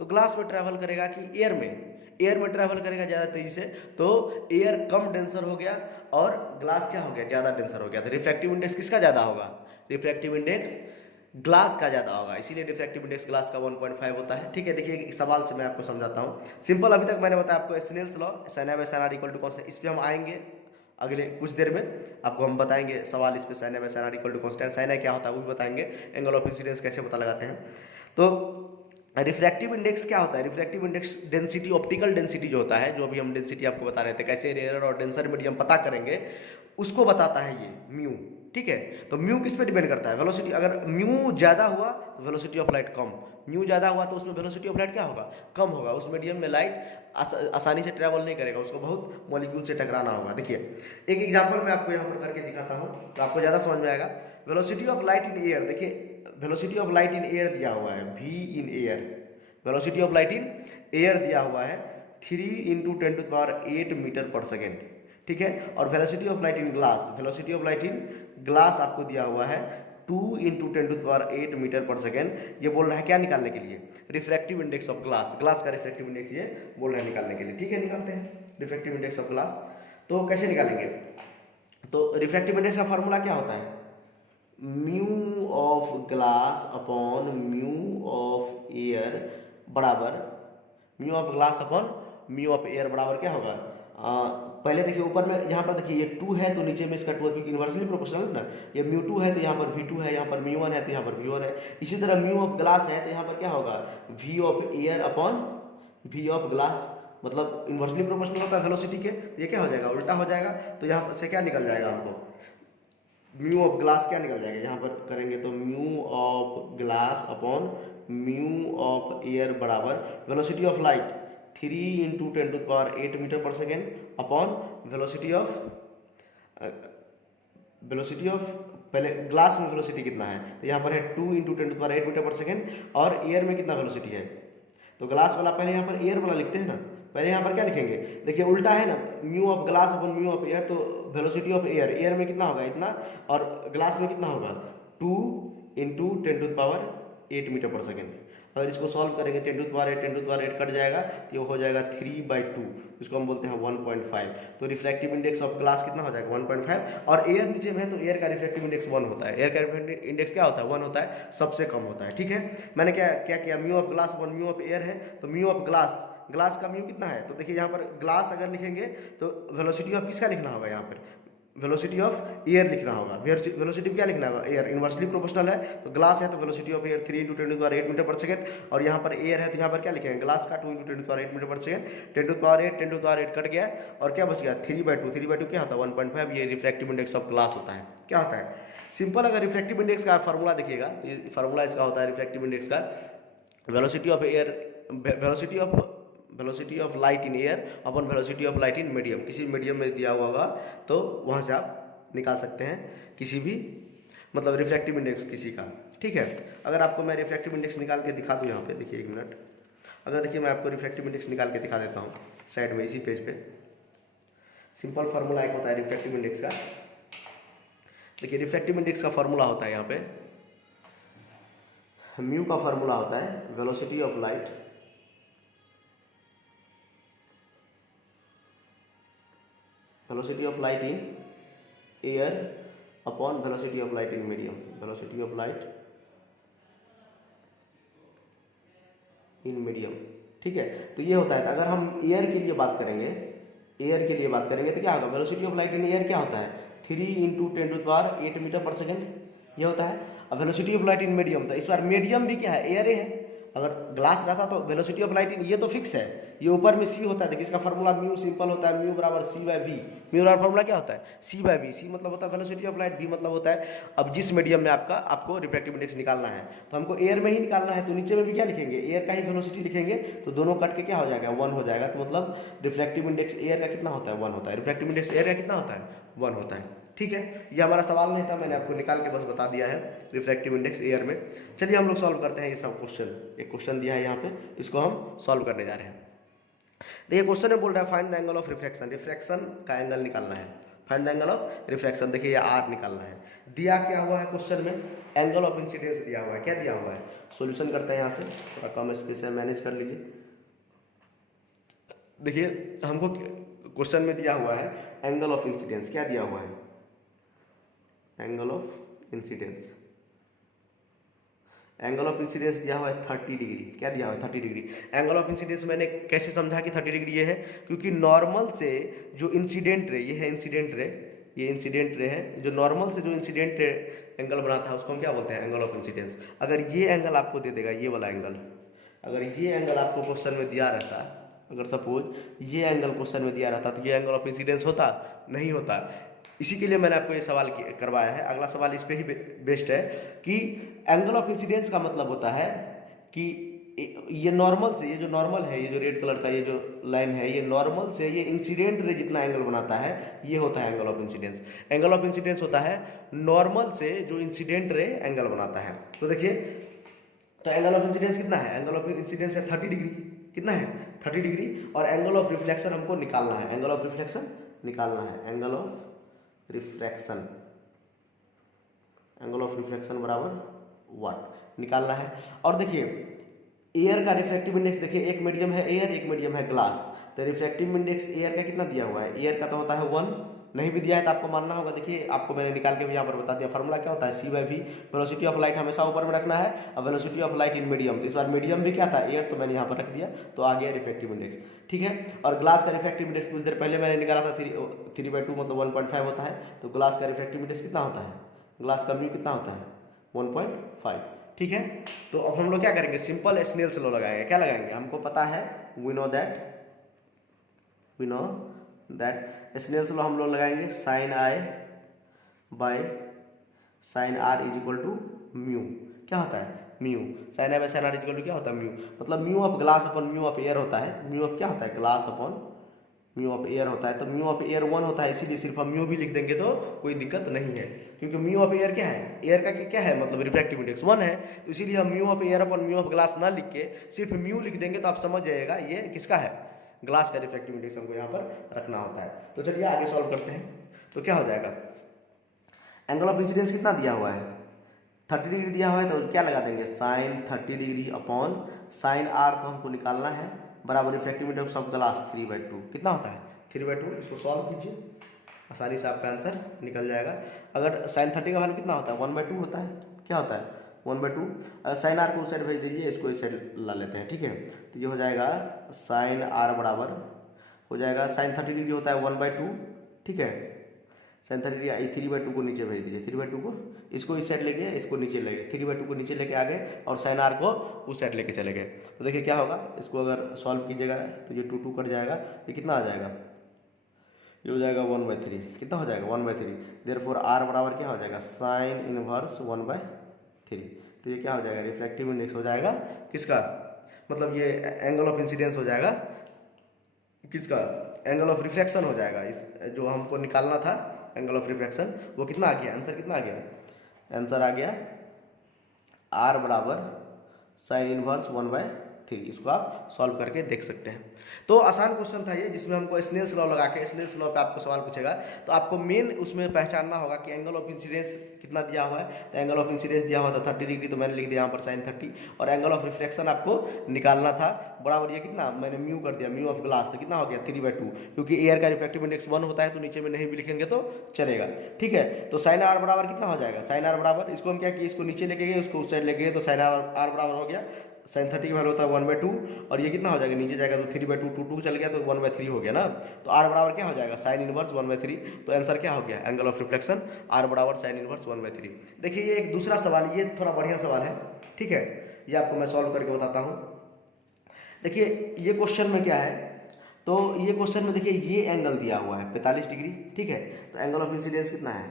तो ग्लास में ट्रैवल करेगा कि एयर में ट्रैवल करेगा ज़्यादा तेज़ी से। तो एयर कम डेंसर हो गया और ग्लास क्या हो गया, ज़्यादा डेंसर हो गया। तो रिफ्रैक्टिव इंडेक्स किसका ज़्यादा होगा, रिफ्रैक्टिव इंडेक्स ग्लास का ज़्यादा होगा, इसीलिए रिफ्रैक्टिव इंडेक्स ग्लास का 1.5 होता है, ठीक है। देखिए एक सवाल से मैं आपको समझाता हूँ, सिंपल। अभी तक मैंने बताया आपको Snell's law, sine A by sine are equal to constant, इस पर हम आएंगे अगले कुछ देर में, आपको हम बताएंगे सवाल इस पे, sine A by sine are equal to constant, sine A क्या होता है वो भी बताएंगे, एंगल ऑफ इंसिडेंस कैसे पता लगाते हैं। तो रिफ्रैक्टिव इंडेक्स क्या होता है, refractive index density, optical density जो होता है, जो अभी हम डेंसिटी आपको बता रहे थे कैसे रेयर और डेंसर मीडियम पता करेंगे, उसको बताता है ये म्यू, ठीक है। तो म्यू किस पे डिपेंड करता है, वेलोसिटी। अगर म्यू ज़्यादा हुआ तो velocity of light come, mu ज़्यादा हुआ तो उसमें वेलोसिटी ऑफ लाइट क्या होगा, कम होगा। उस मीडियम में लाइट आसानी से ट्रैवल नहीं करेगा, उसको बहुत मॉलिक्यूल से टकराना होगा। देखिए एक एग्जांपल मैं आपको यहाँ पर करके दिखाता हूँ तो आपको ज़्यादा समझ में आएगा। Velocity of light in air, देखिए velocity of light in air दिया हुआ है, v in air, velocity of light in air दिया हुआ है 3 × 10⁸ मीटर पर सेकेंड, ठीक है। और velocity of light in glass, velocity of light in glass आपको दिया हुआ है 2 × 10⁸ मीटर पर सेकेंड। ये बोल रहा है क्या निकालने के लिए, refractive index of glass, glass का रिफ्रैक्टिव इंडेक्स ये बोल रहा है निकालने के लिए, ठीक है। निकालते हैं रिफ्रैक्टिव इंडेक्स ऑफ ग्लास। तो कैसे निकालेंगे, तो रिफ्रैक्टिव इंडेक्स का फार्मूला क्या होता है, mu of glass upon mu of air बराबर, mu of glass upon mu of air बराबर क्या होगा, पहले देखिए ऊपर में, यहाँ पर देखिए ये 2 है तो नीचे में इसका 2 है, क्योंकि इन्वर्सली प्रोपोर्शनल है ना। ये μ2 है तो यहाँ पर v2 है, यहाँ पर μ1 है तो यहाँ पर v1 है। इसी तरह म्यू ऑफ ग्लास है तो यहाँ पर क्या होगा, v of air upon v of glass, मतलब इन्वर्सली प्रोपोर्शनल होता है वेलोसिटी के, तो ये क्या हो जाएगा, उल्टा हो जाएगा। तो यहाँ पर से क्या निकल जाएगा हमको, म्यू ऑफ ग्लास क्या निकल जाएगा, यहाँ पर करेंगे तो mu of glass upon mu of air बराबर वेलोसिटी ऑफ लाइट 3 × 10⁸ मीटर पर सेकेंड अपॉन वेलोसिटी ऑफ पहले ग्लास में वेलोसिटी कितना है, तो यहाँ पर है 2 × 10⁸ मीटर पर सेकेंड, और एयर में कितना वेलोसिटी है, तो ग्लास वाला पहले यहाँ पर एयर वाला लिखते हैं ना, पहले यहाँ पर क्या लिखेंगे, देखिए उल्टा है ना, mu of glass upon mu of air, तो वेलोसिटी ऑफ एयर, एयर में कितना होगा इतना, और ग्लास में कितना होगा 2 इंटू 10⁸ मीटर पर सेकेंड। अगर इसको सॉल्व करेंगे 10⁸ कट जाएगा तो ये हो जाएगा 3/2, इसको हम बोलते हैं 1.5। तो रिफ्रैक्टिव इंडेक्स ऑफ ग्लास कितना हो जाएगा 1.5, और एयर नीचे में है तो एयर का रिफ्रैक्टिव इंडेक्स 1 होता है। एयर का रिफ्रैक्टिव इंडेक्स क्या होता है 1 होता है, सबसे कम होता है। ठीक है, मैंने क्या क्या किया, mu of glass upon mu of air है, तो म्यू ऑफ ग्लास, ग्लास का म्यू कितना है, तो देखिए यहाँ पर ग्लास अगर लिखेंगे तो वेलोसिटी ऑफ किसका लिखना होगा, यहाँ पर वेलोसिटी ऑफ एयर लिखना होगा। वेलोसिटी क्या लिखना होगा, एयर, इनवर्सली प्रोपोर्शनल है, तो ग्लास है तो वेलोसिटी ऑफ एयर 3 × 10⁸ मीटर पर सेकेंड, और यहाँ पर एयर है तो यहाँ पर क्या लिखेंगे, ग्लास का 2 × 10⁸ मीटर पर सेकेंड, 10⁸ कट गया, और क्या बच गया 3/2, 3/2 क्या होता है 1.5, ये रिफ्रैक्टिव इंडेक्स ऑफ ग्लास होता है। क्या होता है सिंपल, अगर रिफ्रैक्टिव इंडेक्स का फार्मूला देखिएगा तो ये फार्मूला इसका होता है रिफ्रैक्टिव इंडेक्स का, velocity of air, velocity of light in air upon velocity of light in medium, किसी मीडियम में दिया हुआ होगा तो वहाँ से आप निकाल सकते हैं किसी भी, मतलब रिफ्रैक्टिव इंडेक्स किसी का। ठीक है, अगर आपको मैं रिफ्रैक्टिव इंडेक्स निकाल के दिखा दूँ यहाँ पे, देखिए 1 मिनट, अगर देखिए मैं आपको रिफ्रैक्टिव इंडेक्स निकाल के दिखा देता हूँ साइड में इसी पेज पे। सिंपल फार्मूला एक होता है रिफ्रैक्टिव इंडेक्स का, देखिए रिफ्रैक्टिव इंडेक्स का फार्मूला होता है यहाँ पे, म्यू का फार्मूला होता है velocity of light in air upon velocity of light in medium, velocity of light in medium. ठीक है, तो ये होता है, तो अगर हम एयर के लिए बात करेंगे, तो क्या होगा, velocity of light in air क्या होता है 3 × 10⁸ मीटर पर सेकेंड, ये होता है। अब velocity of light in medium, तो इस बार मीडियम भी क्या है, एयर है। अगर ग्लास रहता तो वेलोसिटी ऑफ लाइट इन, ये तो फिक्स है, ये ऊपर में सी होता है, देखिए इसका फार्मूला म्यू सिंपल होता है, म्यू बराबर c/v, म्यू का फार्मूला क्या होता है c/v, सी मतलब होता है वेलोसिटी ऑफ लाइट, v मतलब होता है, अब जिस मीडियम में आपको रिफ्रैक्टिव इंडेक्स निकालना है तो हमको एयर में ही निकालना है, तो नीचे में भी क्या लिखेंगे, एयर का ही वेलोसिटी लिखेंगे, तो दोनों कट के क्या हो जाएगा 1 हो जाएगा, तो मतलब रिफ्रैक्टिव इंडेक्स एयर का कितना होता है 1 होता है, रिफ्रैक्टिव इंडेक्स एयर का कितना होता है 1 होता है। ठीक है, ये हमारा सवाल नहीं था, मैंने आपको निकाल के बस बता दिया है रिफ्रैक्टिव इंडेक्स एयर में। चलिए हम लोग सॉल्व करते हैं ये सब क्वेश्चन, एक क्वेश्चन दिया है यहाँ पे, इसको हम सॉल्व करने जा रहे हैं। देखिए क्वेश्चन में बोल रहा है find the angle of refraction, refraction का एंगल निकालना है, find the angle of refraction, देखिए ये आर निकालना है। दिया क्या हुआ है क्वेश्चन में, एंगल ऑफ इंसिडेंस दिया हुआ है, क्या दिया हुआ है, सॉल्यूशन करते हैं यहाँ से, थोड़ा कम स्पेस है, मैनेज कर लीजिए। देखिए हमको क्वेश्चन में दिया हुआ है एंगल ऑफ इंसिडेंस, क्या दिया हुआ है, angle of incidence, angle of incidence दिया हुआ है 30 डिग्री, क्या दिया हुआ है 30 डिग्री। एंगल ऑफ इंसिडेंस मैंने कैसे समझा कि 30 डिग्री ये है, क्योंकि नॉर्मल से जो इंसिडेंट रे, ये है इंसिडेंट रे, ये इंसिडेंट रे है, जो नॉर्मल से जो इंसिडेंट रे एंगल बनाता है उसको हम क्या बोलते हैं एंगल ऑफ इंसिडेंस। अगर ये एंगल आपको दे देगा, ये वाला एंगल, अगर ये एंगल आपको क्वेश्चन में दिया रहता, अगर सपोज ये एंगल क्वेश्चन में दिया रहता तो ये एंगल ऑफ इंसिडेंस होता, नहीं होता। इसी के लिए मैंने आपको ये सवाल करवाया है। अगला सवाल इस पे ही बेस्ट है कि एंगल ऑफ इंसिडेंस का मतलब होता है कि ये नॉर्मल से, ये जो नॉर्मल है, ये जो रेड कलर का ये जो लाइन है, ये नॉर्मल से ये इंसिडेंट रे जितना एंगल बनाता है, ये होता है angle of incidence. Angle of incidence होता है नॉर्मल से जो इंसिडेंट रे एंगल बनाता है। तो देखिए, तो एंगल ऑफ इंसिडेंस कितना है, एंगल ऑफ इंसिडेंस है 30 डिग्री, कितना है 30 डिग्री, और एंगल ऑफ रिफ्लेक्शन हमको निकालना है, एंगल ऑफ रिफ्लेक्शन निकालना है, angle of refraction, angle of refraction बराबर व्हाट निकालना है। और देखिए एयर का रिफ्रैक्टिव इंडेक्स, देखिए एक मीडियम है एयर, एक मीडियम है ग्लास, तो रिफ्रैक्टिव इंडेक्स एयर का कितना दिया हुआ है, एयर का तो होता है 1, नहीं भी दिया है तो आपको मानना होगा। देखिए आपको मैंने निकाल के भी यहाँ पर बता दिया, फार्मूला क्या होता है c/v, वेलोसिटी ऑफ लाइट हमेशा ऊपर में रखना है, और velocity of light in medium, तो इस बार मीडियम भी क्या था एयर, तो मैंने यहाँ पर रख दिया, तो आ गया रिफ्रैक्टिव इंडेक्स। ठीक है, और ग्लास का रिफ्रैक्टिव इंडेक्स कुछ देर पहले मैंने निकाला था 3/2 मतलब 1.5 होता है, तो ग्लास का रिफ्रैक्टिव इंडेक्स कितना होता है, ग्लास का म्यू कितना होता है 1.5। ठीक है, तो अब हम लोग क्या करेंगे, सिंपल स्नेल्स लॉ लगाएंगे। क्या लगाएंगे, हमको पता है, we know that Snell's law हम लोग लगाएंगे sine i by sine r is equal to mu. क्या होता है mu, sine i by sine r is equal to क्या होता है म्यू, मतलब mu of glass upon mu of air होता है, म्यू ऑफ क्या होता है glass upon mu of air होता है, तो म्यू ऑफ एयर 1 होता है, इसीलिए सिर्फ हम म्यू भी लिख देंगे तो कोई दिक्कत नहीं है, क्योंकि म्यू ऑफ एयर क्या है, एयर का क्या है मतलब रिफ्रैक्टिव इंडेक्स 1 है, तो इसीलिए हम mu of air upon mu of glass ना लिख के सिर्फ म्यू लिख देंगे तो आप समझ जाइएगा ये किसका है, ग्लास का रिफ्रैक्टिव इंडेक्स हमको यहाँ पर रखना होता है। तो चलिए आगे सॉल्व करते हैं। तो क्या हो जाएगा, एंगल ऑफ इंसिडेंस कितना दिया हुआ है, 30 डिग्री दिया हुआ है, तो क्या लगा देंगे sine 30 degree upon sine r, तो हमको निकालना है, बराबर रिफ्रैक्टिव इंडेक्स ऑफ ग्लास 3/2 कितना होता है 3/2। इसको सॉल्व कीजिए, आसानी से आपका आंसर निकल जाएगा। अगर साइन 30 का वैल्यू कितना होता है 1/2 होता है, क्या होता है 1/2। साइन आर को उस साइड भेज दीजिए, इसको इस साइड ला लेते हैं, ठीक है। तो ये हो जाएगा साइन आर बराबर हो जाएगा साइन 30 डिग्री होता है 1/2, ठीक है। साइन 30 डिग्री 3/2 को नीचे भेज दीजिए, 3/2 को इसको इस साइड ले गए, इसको नीचे ले गए, 3/2 को नीचे लेके आ गए और साइन आर को उस साइड लेके चले गए। तो देखिए क्या होगा, इसको अगर सॉल्व कीजिएगा तो ये 2 कट जाएगा, ये कितना आ जाएगा, ये हो जाएगा 1/3, कितना हो जाएगा 1/3। देयरफॉर आर बराबर क्या हो जाएगा साइन इनवर्स 1/3। तो ये क्या हो जाएगा रिफ्रैक्टिव इंडेक्स हो जाएगा किसका, मतलब ये एंगल ऑफ इंसिडेंस हो जाएगा किसका, एंगल ऑफ रिफ्रैक्शन हो जाएगा। इस जो हमको निकालना था एंगल ऑफ रिफ्रैक्शन वो कितना आ गया, आंसर कितना आ गया, आंसर आ गया आर बराबर साइन इनवर्स 1/3। इसको आप सॉल्व करके देख सकते हैं। तो आसान क्वेश्चन था ये, जिसमें हमको स्नेल्स लॉ लगा के, स्नेल्स लॉ पे आपको सवाल पूछेगा तो आपको मेन उसमें पहचानना होगा कि एंगल ऑफ इंसिडेंस कितना दिया हुआ है। तो एंगल ऑफ इंसिडेंस दिया हुआ था 30 डिग्री, तो मैंने लिख दिया यहाँ पर साइन 30, और एंगल ऑफ रिफ्लेक्शन आपको निकालना था बराबर ये कितना, मैंने म्यू कर दिया, म्यू ऑफ ग्लास, तो कितना हो गया 3/2, क्योंकि एयर का रिफ्रैक्टिव इंडेक्स 1 होता है, तो नीचे में नहीं भी लिखेंगे तो चलेगा, ठीक है। तो साइन आर बराबर कितना हो जाएगा, साइन आर बराबर इसको हम क्या किए, इसको नीचे लेके गए, उसको उस साइड लेके गए, तो साइन आर बराबर हो गया साइन 30 की वैल्यू होता है 1/2, और ये कितना हो जाएगा नीचे जाएगा तो 3/2, 2 चल गया तो 1/3 हो गया ना। तो आर बराबर क्या हो जाएगा साइन इनवर्स 1/3। तो आंसर क्या हो गया एंगल ऑफ रिफ्लेक्शन आर बराबर साइन इनवर्स 1/3। देखिए ये एक दूसरा सवाल, ये थोड़ा बढ़िया सवाल है, ठीक है, ये आपको मैं सॉल्व करके बताता हूँ। देखिए ये क्वेश्चन में क्या है, तो ये क्वेश्चन में देखिए ये एंगल दिया हुआ है 45 डिग्री, ठीक है। तो एंगल ऑफ इंसिडेंस कितना है,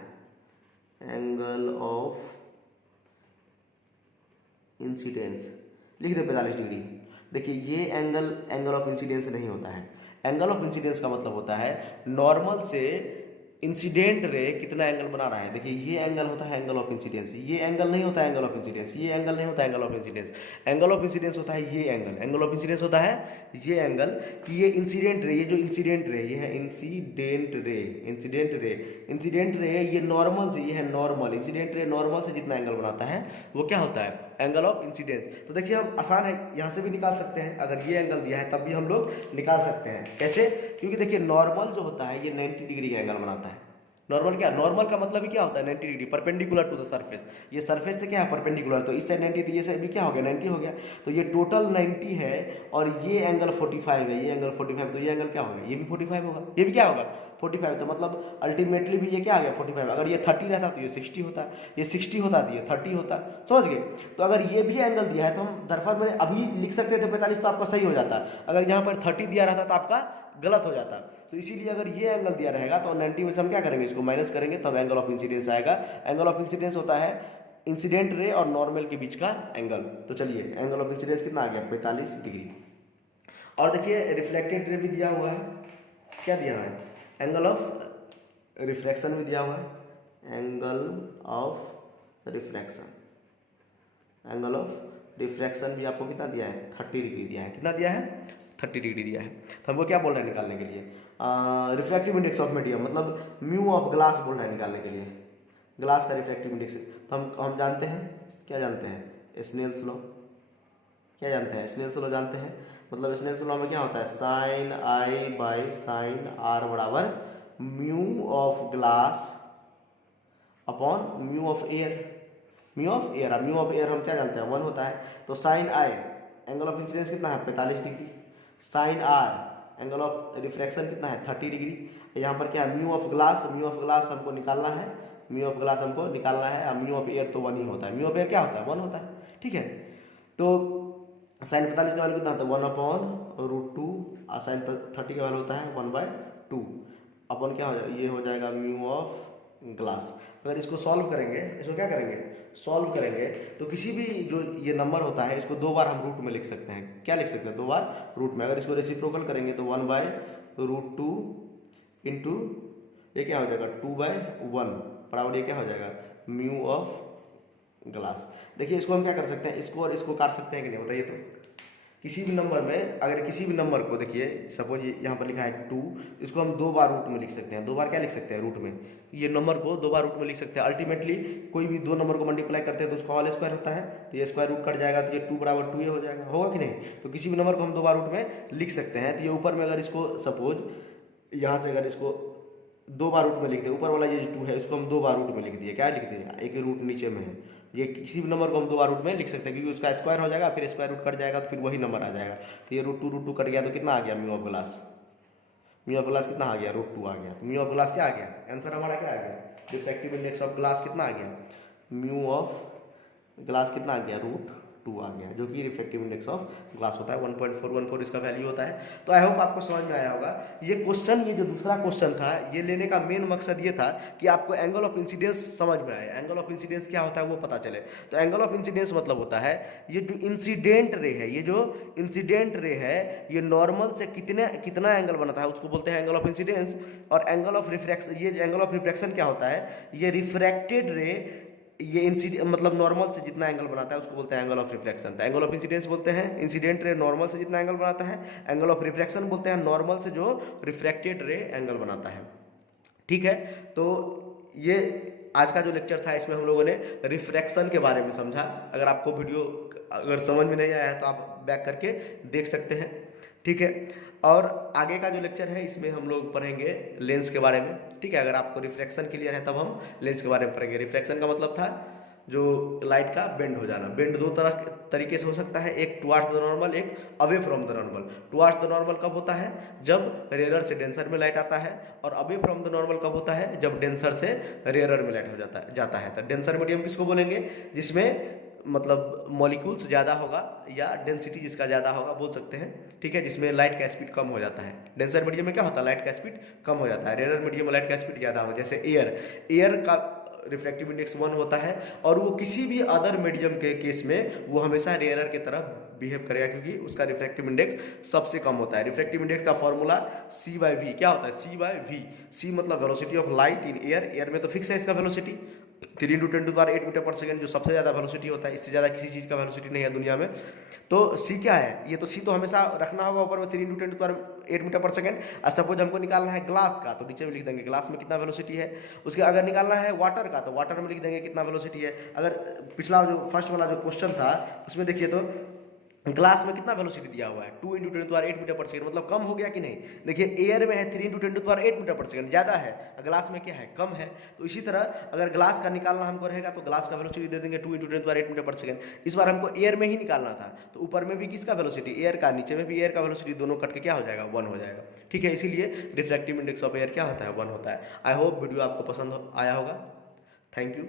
एंगल ऑफ इंसिडेंस लिख दे 45 डिग्री। देखिए ये एंगल ऑफ इंसिडेंस नहीं होता है। एंगल ऑफ इंसिडेंस का मतलब होता है नॉर्मल से इंसिडेंट रे कितना एंगल बना रहा है। देखिए ये एंगल होता है एंगल ऑफ इंसिडेंस, ये एंगल नहीं होता है एंगल ऑफ इंसिडेंस, ये एंगल नहीं होता है angle of incidence. Angle of incidence होता है ये एंगल, एंगल ऑफ इंसिडेंस होता है ये एंगल कि ये इंसिडेंट रे, ये जो इंसिडेंट रे ये है incident ray, incident ray, incident ray ये नॉर्मल से, ये है नॉर्मल, इंसिडेंट रे नॉर्मल से जितना एंगल बनाता है वो क्या होता है एंगल ऑफ इंसिडेंस। तो देखिए हम आसान है, यहाँ से भी निकाल सकते हैं, अगर ये एंगल दिया है तब भी हम लोग निकाल सकते हैं। कैसे, क्योंकि देखिए नॉर्मल जो होता है ये 90 डिग्री का एंगल बनाता है। नॉर्मल क्या, नॉर्मल का मतलब ही क्या होता है 90 degree perpendicular to the surface. ये सरफेस से क्या है परपेंडिकुलर, तो इस साइड 90 तो ये साइड भी क्या हो गया 90 हो गया। तो ये टोटल 90 है और ये एंगल 45 है, ये एंगल 45, तो ये एंगल क्या होगा, ये भी 45 होगा, ये भी क्या होगा 45। तो मतलब अल्टीमेटली भी ये क्या आ गया 45। अगर ये 30 रहता तो ये 60 होता, ये 60 होता तो ये 30 होता, समझ गए। तो अगर ये भी एंगल दिया है तो हम दरफर में अभी लिख सकते थे 45, तो आपका सही हो जाता। अगर यहाँ पर 30 दिया रहता तो आपका गलत हो जाता। तो इसीलिए अगर ये एंगल दिया रहेगा तो 90 में से हम क्या करेंगे, इसको माइनस करेंगे तब एंगल ऑफ इंसिडेंस आएगा। एंगल ऑफ इंसिडेंस होता है इंसिडेंट रे और नॉर्मल के बीच का एंगल। तो चलिए एंगल ऑफ इंसिडेंस कितना आ गया 45 डिग्री। और देखिए रिफ्लेक्टेड रे भी दिया हुआ है, क्या दिया हुआ है एंगल ऑफ रिफ्रैक्शन भी दिया हुआ है, angle of refraction, angle of refraction भी आपको कितना दिया है 30 डिग्री दिया है, कितना दिया है 30 डिग्री दिया है। तो हमको क्या बोल रहा है निकालने के लिए, रिफ्रैक्टिव इंडेक्स ऑफ मीडियम, मतलब म्यू ऑफ ग्लास बोल रहा है निकालने के लिए, ग्लास का रिफ्रैक्टिव इंडेक्स। तो हम जानते हैं, क्या जानते हैं स्नेल्स लॉ, क्या जानते हैं स्नेल्स लॉ जानते हैं। मतलब स्नेल्स लॉ में क्या होता है sine I by sine R बराबर mu of glass upon mu of air, mu of air. Mu of air हम क्या जानते हैं 1 होता है। तो sine I angle of incidence कितना है 45 degree, sine R angle of refraction कितना है 30 डिग्री। यहाँ पर क्या है mu of glass, mu of glass हमको निकालना है, म्यू ऑफ ग्लास हमको निकालना है। और म्यू ऑफ एयर तो 1 ही होता है, म्यू ऑफ एयर क्या होता है 1 होता है, ठीक है। तो साइन 45 का वैल्यू कितना होता है 1/√2 और साइन 30 का वैल्यू होता है 1/2 अपन क्या हो जाएगा, ये हो जाएगा म्यू ऑफ ग्लास। अगर इसको सॉल्व करेंगे, इसको क्या करेंगे सॉल्व करेंगे, तो किसी भी जो ये नंबर होता है इसको 2 बार हम रूट में लिख सकते हैं। क्या लिख सकते हैं 2 बार रूट में। अगर इसको रेसिप्रोकल करेंगे तो 1/√2 इंटू ये क्या हो जाएगा 2/1 बराबर ये क्या हो जाएगा म्यू ऑफ ग्लास। देखिए इसको हम क्या कर सकते हैं, इसको और इसको काट सकते हैं कि नहीं बताइए। तो किसी भी नंबर में, अगर किसी भी नंबर को देखिए, सपोज यहाँ पर लिखा है 2, इसको हम 2 बार रूट में लिख सकते हैं। 2 बार क्या लिख सकते हैं? रूट में। ये नंबर को 2 बार रूट में लिख सकते हैं। अल्टीमेटली कोई भी 2 नंबर को मल्टीप्लाई करते हैं तो उसका होल स्क्वायर होता है, तो ये स्क्वायर रूट कट जाएगा, तो ये 2 बराबर 2 ये हो जाएगा, होगा कि नहीं? तो किसी भी नंबर को हम 2 बार रूट में लिख सकते हैं। तो ये ऊपर में अगर इसको सपोज यहाँ से अगर इसको 2 बार रूट में लिख दे, ऊपर वाला ये 2 है इसको हम 2 बार रूट में लिख दिए, क्या लिख दिए? एक रूट नीचे में है। ये किसी भी नंबर को हम 2 बार रूट में लिख सकते हैं, क्योंकि उसका स्क्वायर हो जाएगा, फिर स्क्वायर रूट कट जाएगा, तो फिर वही नंबर आ जाएगा। तो ये रूट टू कट गया, तो कितना आ गया? Mu of glass. Mu of glass कितना आ गया? √2 आ गया। तो म्यू ऑफ ग्लास क्या आ गया? आंसर हमारा क्या आ गया? रिफ्रैक्टिव इंडेक्स ऑफ ग्लास कितना आ गया? म्यू ऑफ ग्लास कितना आ गया? √2 आ गया, जो कि रिफ्रैक्टिव इंडेक्स ऑफ ग्लास होता है। 1.414 इसका वैल्यू होता है। तो आई होप आपको समझ में आया होगा। ये क्वेश्चन, ये जो दूसरा क्वेश्चन था, ये लेने का मेन मकसद ये था कि आपको एंगल ऑफ इंसिडेंस समझ में आए। एंगल ऑफ इंसिडेंस क्या होता है वो पता चले। तो एंगल ऑफ इंसिडेंस मतलब होता है ये जो इंसिडेंट रे है, ये जो इंसिडेंट रे है, ये नॉर्मल से कितना एंगल बनाता है उसको बोलते हैं एंगल ऑफ इंसिडेंस। और एंगल ऑफ रिफ्रैक्शन, ये एंगल ऑफ रिफ्रैक्शन क्या होता है? ये रिफ्रैक्टेड रे, ये मतलब नॉर्मल से जितना एंगल बनाता है उसको बोलते हैं एंगल ऑफ रिफ्रैक्शन। तो एंगल ऑफ इंसिडेंस बोलते हैं इंसिडेंट रे नॉर्मल से जितना एंगल बनाता है। एंगल ऑफ रिफ्रैक्शन बोलते हैं नॉर्मल से जो रिफ्रैक्टेड रे एंगल बनाता है। ठीक है, तो ये आज का जो लेक्चर था, इसमें हम लोगों ने रिफ्रैक्शन के बारे में समझा। अगर आपको वीडियो अगर समझ में नहीं आया है तो आप बैक करके देख सकते हैं। ठीक है, और आगे का जो लेक्चर है इसमें हम लोग पढ़ेंगे लेंस के बारे में। ठीक है, अगर आपको रिफ्रैक्शन क्लियर है तब हम लेंस के बारे में पढ़ेंगे। रिफ्रैक्शन का मतलब था जो लाइट का बेंड हो जाना। बेंड 2 तरीके से हो सकता है, एक टुवार्ड्स द नॉर्मल, एक away from the normal. Towards the normal कब होता है? जब रेयरर से डेंसर में लाइट आता है। और अवे फ्रॉम द नॉर्मल कब होता है? जब डेंसर से रेयरर में लाइट हो जाता है। तो डेंसर मीडियम किसको बोलेंगे? जिसमें मतलब मॉलिक्यूल्स ज़्यादा होगा या डेंसिटी जिसका ज़्यादा होगा बोल सकते हैं। ठीक है, जिसमें लाइट का स्पीड कम हो जाता है। डेंसर मीडियम में क्या होता है? लाइट का स्पीड कम हो जाता है। रेयर मीडियम में लाइट का स्पीड ज़्यादा हो, जैसे एयर का रिफ्रैक्टिव इंडेक्स 1 होता है। और वो किसी भी अदर मीडियम के केस में वो हमेशा रेयरर की तरह बिहेव करेगा, क्योंकि उसका रिफ्रैक्टिव इंडेक्स सबसे कम होता है। रिफ्रैक्टिव इंडेक्स का फॉर्मूला C/V क्या होता है? C/V। C मतलब velocity of light in air. Air में तो फिक्स है इसका वेलोसिटी 3 × 10⁸ मीटर पर सेकंड, जो सबसे ज़्यादा वेलोसिटी होता है। इससे ज़्यादा किसी चीज़ का वेलोसिटी नहीं है दुनिया में। तो C क्या है? ये तो C तो हमेशा रखना होगा ऊपर में 3 × 10⁸ मीटर पर सेकंड। और सपोज हमको निकालना है ग्लास का, तो नीचे में लिख देंगे ग्लास में कितना वेलोसिटी है। उसके अगर निकालना है वाटर का, तो वाटर में लिख देंगे कितना वेलोसिटी है। अगर पिछला जो फर्स्ट वाला जो क्वेश्चन था उसमें देखिए तो ग्लास में कितना वेलोसिटी दिया हुआ है? 2 × 10⁸ मीटर पर सेकंड, मतलब कम हो गया कि नहीं? देखिए एयर में है 3 × 10⁸ मीटर पर सेकंड, ज़्यादा है। ग्लास में क्या है? कम है। तो इसी तरह अगर ग्लास का निकालना हमको रहेगा तो ग्लास का वेलोसिटी दे देंगे 2 × 10⁸ मीटर पर सेकंड। इस बार हमको एयर में ही निकालना था, तो ऊपर में भी किसका वेलोसिटी? एयर का, नीचे में भी एयर का वेलोसिटी, दोनों कट के क्या हो जाएगा? 1 हो जाएगा। ठीक है, इसीलिए रिफ्रैक्टिव इंडेक्स ऑफ एयर क्या होता है? 1 होता है। आई होप वीडियो आपको पसंद आया होगा। Thank you.